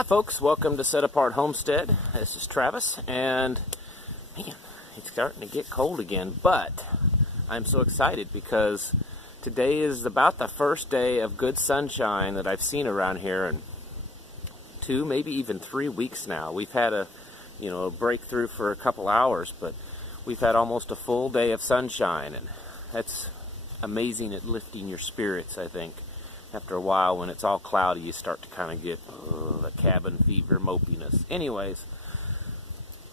Hi folks, welcome to Set Apart Homestead. This is Travis, and man, it's starting to get cold again, but I'm so excited because today is about the first day of good sunshine that I've seen around here in 2, maybe even 3 weeks now. We've had a breakthrough for a couple hours, but we've had almost a full day of sunshine, and that's amazing at lifting your spirits, I think. After a while, when it's all cloudy, you start to kind of get the cabin fever, mopiness. Anyways,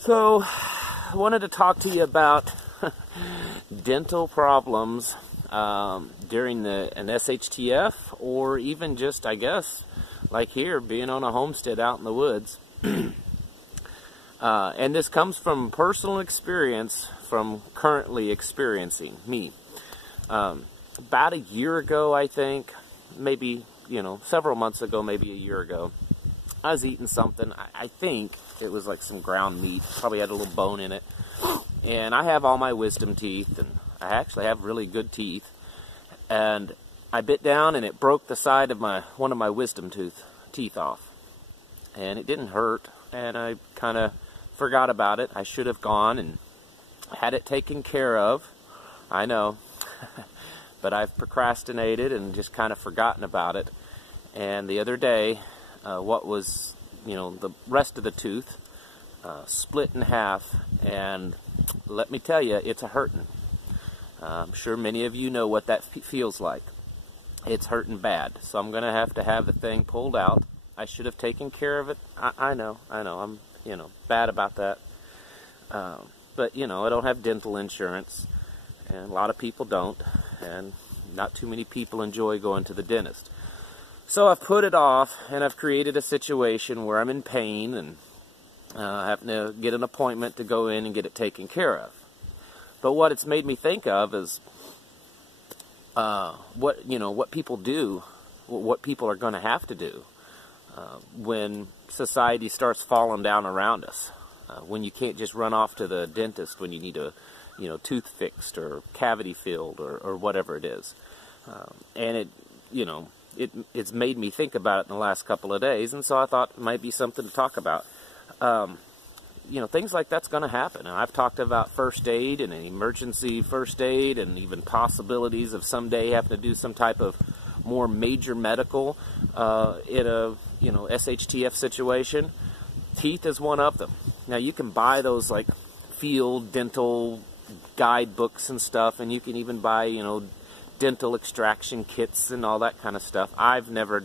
so I wanted to talk to you about dental problems during an SHTF, or even just, I guess, like here, being on a homestead out in the woods. And this comes from personal experience, from currently experiencing me. About a year ago, I think, maybe, several months ago, maybe a year ago, I was eating something. I think it was like some ground meat. Probably had a little bone in it. And I have all my wisdom teeth, and I actually have really good teeth. And I bit down, and it broke the side of one of my wisdom teeth off. And it didn't hurt, and I kind of forgot about it. I should have gone and had it taken care of. I know. But I've procrastinated and just kind of forgotten about it. And the other day, what was, the rest of the tooth split in half. And let me tell you, it's a hurting. I'm sure many of you know what that feels like. It's hurting bad. So I'm going to have the thing pulled out. I should have taken care of it. I know. I'm, bad about that. But, I don't have dental insurance. And a lot of people don't, and not too many people enjoy going to the dentist. So I've put it off, and I've created a situation where I'm in pain and having to get an appointment to go in and get it taken care of. But what it's made me think of is what people do, what people are going to have to do when society starts falling down around us. When you can't just run off to the dentist when you need a tooth fixed or cavity filled or whatever it is. And it's made me think about it in the last couple of days, and so I thought it might be something to talk about. Things like that's going to happen. And I've talked about first aid and an emergency first aid, and even possibilities of someday having to do some type of more major medical in a SHTF situation. Teeth is one of them. Now you can buy those like field dental guidebooks and stuff, and you can even buy dental extraction kits and all that kind of stuff. I've never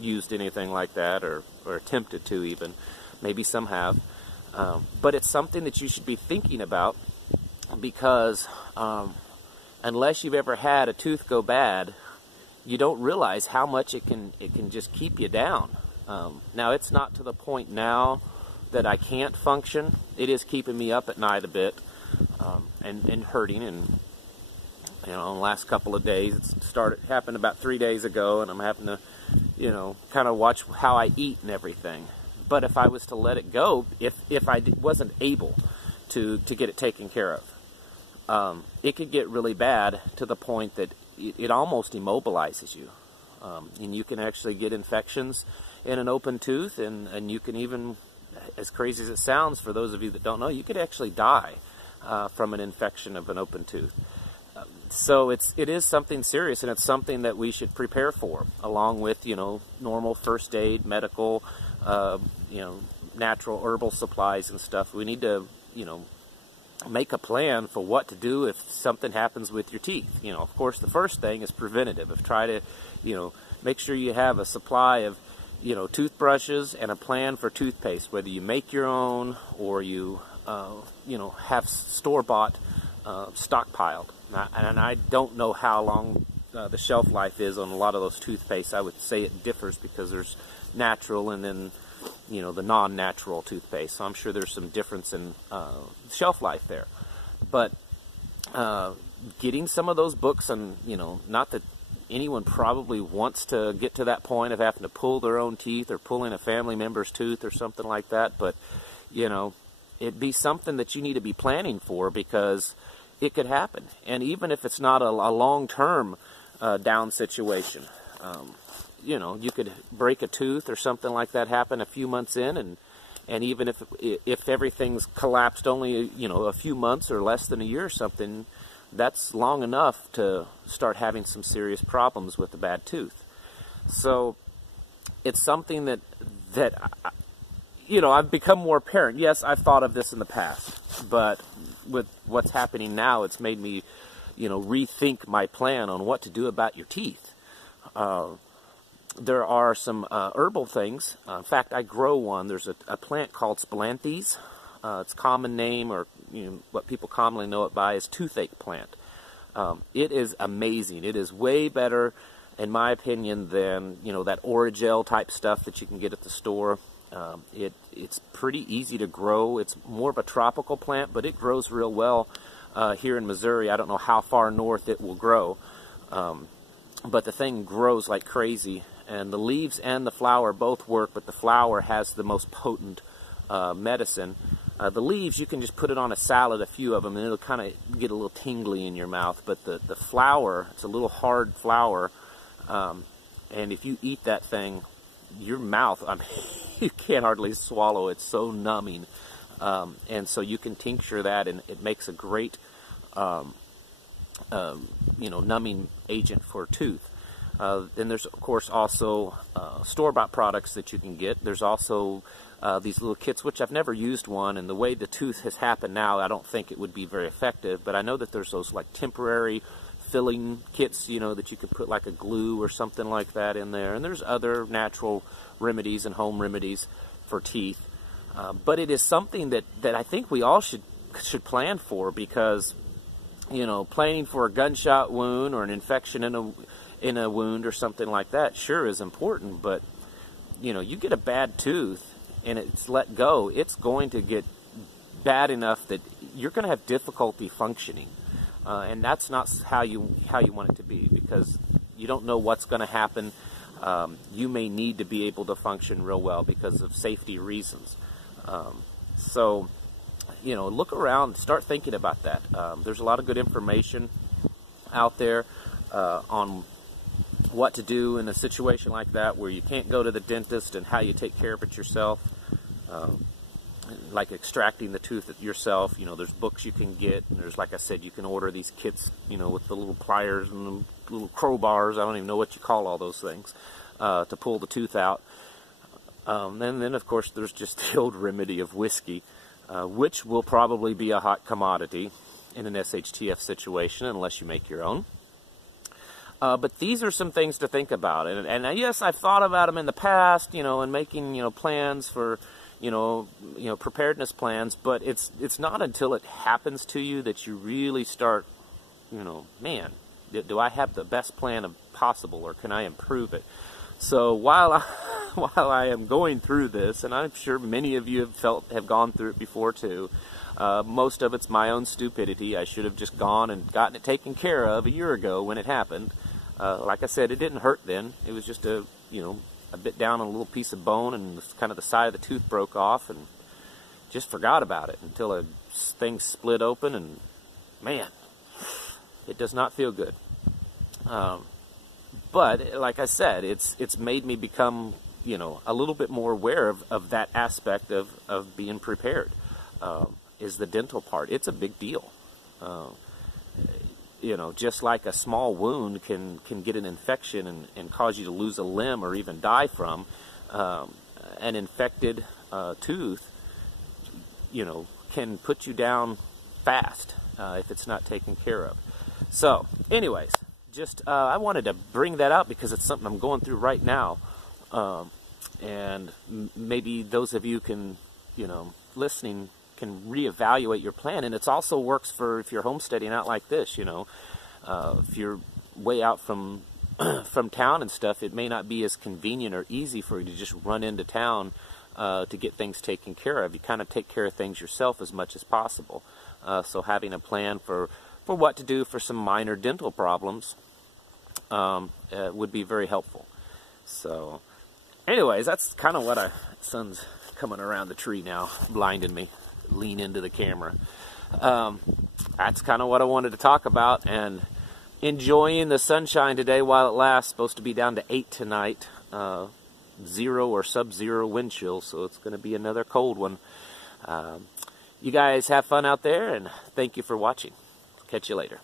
used anything like that, or attempted to even. Maybe some have, but it's something that you should be thinking about, because unless you've ever had a tooth go bad, you don't realize how much it can just keep you down. Now it's not to the point now that I can't function. It is keeping me up at night a bit. And hurting, and in the last couple of days, it happened about 3 days ago, and I'm having to kind of watch how I eat and everything. But if I was to let it go, if I wasn't able to get it taken care of, it could get really bad to the point that it almost immobilizes you, and you can actually get infections in an open tooth, and you can even, as crazy as it sounds for those of you that don't know, you could actually die from an infection of an open tooth. So it is something serious, and it's something that we should prepare for, along with normal first aid, medical, natural herbal supplies and stuff. We need to make a plan for what to do if something happens with your teeth. Of course, the first thing is preventative. Try to make sure you have a supply of toothbrushes and a plan for toothpaste, whether you make your own or you have store-bought stockpiled. And I don't know how long the shelf life is on a lot of those toothpastes. I would say it differs because there's natural and then, the non-natural toothpaste. So I'm sure there's some difference in shelf life there. But getting some of those books, and, not that anyone probably wants to get to that point of having to pull their own teeth or pulling a family member's tooth or something like that, but, it'd be something that you need to be planning for, because it could happen. And even if it's not a long-term down situation, you know, you could break a tooth or something like that happen a few months in, and even if everything's collapsed only, you know, a few months or less than a year or something, that's long enough to start having some serious problems with a bad tooth. So it's something that you know, I've become more apparent. Yes, I've thought of this in the past, but with what's happening now, it's made me, you know, rethink my plan on what to do about your teeth. There are some herbal things. In fact, I grow one. There's a plant called Spilanthes. Its common name, or you know, what people commonly know it by, is toothache plant. It is amazing. It is way better, in my opinion, than, you know, that Oragel type stuff that you can get at the store. It's pretty easy to grow. It's more of a tropical plant, but it grows real well here in Missouri. I don't know how far north it will grow, but the thing grows like crazy. And the leaves and the flower both work, but the flower has the most potent medicine. The leaves, you can just put it on a salad, a few of them, and it'll kind of get a little tingly in your mouth. But the flower, it's a little hard flower, and if you eat that thing, your mouth, I mean, you can't hardly swallow. It's so numbing. And so you can tincture that, and it makes a great, you know, numbing agent for tooth. Then there's, of course, also store-bought products that you can get. There's also these little kits, which I've never used one, and the way the tooth has happened now, I don't think it would be very effective, but I know that there's those like temporary filling kits, you know, that you could put like a glue or something like that in there, and there's other natural remedies and home remedies for teeth. But it is something that I think we all should plan for, because, you know, planning for a gunshot wound or an infection in a wound or something like that sure is important, but, you know, you get a bad tooth and it's let go, it's going to get bad enough that you're going to have difficulty functioning, and that's not how you want it to be, because you don't know what's going to happen. You may need to be able to function real well because of safety reasons. So, you know, look around, start thinking about that. There's a lot of good information out there on what to do in a situation like that where you can't go to the dentist, and how you take care of it yourself, like extracting the tooth yourself. You know, there's books you can get, and there's, like I said, you can order these kits, you know, with the little pliers and the little crowbars, I don't even know what you call all those things, to pull the tooth out. And then, of course, there's just the old remedy of whiskey, which will probably be a hot commodity in an SHTF situation unless you make your own. But these are some things to think about, and yes, I've thought about them in the past, you know, and making, you know, plans for, you know, preparedness plans. But it's not until it happens to you that you really start, you know, man, do I have the best plan possible, or can I improve it? So while I am going through this, and I'm sure many of you have gone through it before too. Most of it's my own stupidity. I should have just gone and gotten it taken care of a year ago when it happened. Like I said, it didn't hurt then. It was just a bit down on a little piece of bone, and kind of the side of the tooth broke off, and just forgot about it until a thing split open, and man, it does not feel good. But like I said, it's made me become, you know, a little bit more aware of that aspect of being prepared. Is the dental part. It's a big deal. You know, just like a small wound can get an infection and cause you to lose a limb or even die from, an infected tooth, you know, can put you down fast if it's not taken care of. So, anyways, just I wanted to bring that up because it's something I'm going through right now, and maybe those of you can, you know, listening, can reevaluate your plan. And it also works for if you're homesteading out like this, you know. If you're way out from from town and stuff, it may not be as convenient or easy for you to just run into town to get things taken care of. You kind of take care of things yourself as much as possible. So having a plan for what to do for some minor dental problems would be very helpful. So anyways, that's kind of what sun's coming around the tree now, blinding me. Lean into the camera. That's kind of what I wanted to talk about, and enjoying the sunshine today while it lasts. Supposed to be down to 8 tonight. 0 or sub-zero wind chill, so it's going to be another cold one. You guys have fun out there, and thank you for watching. Catch you later.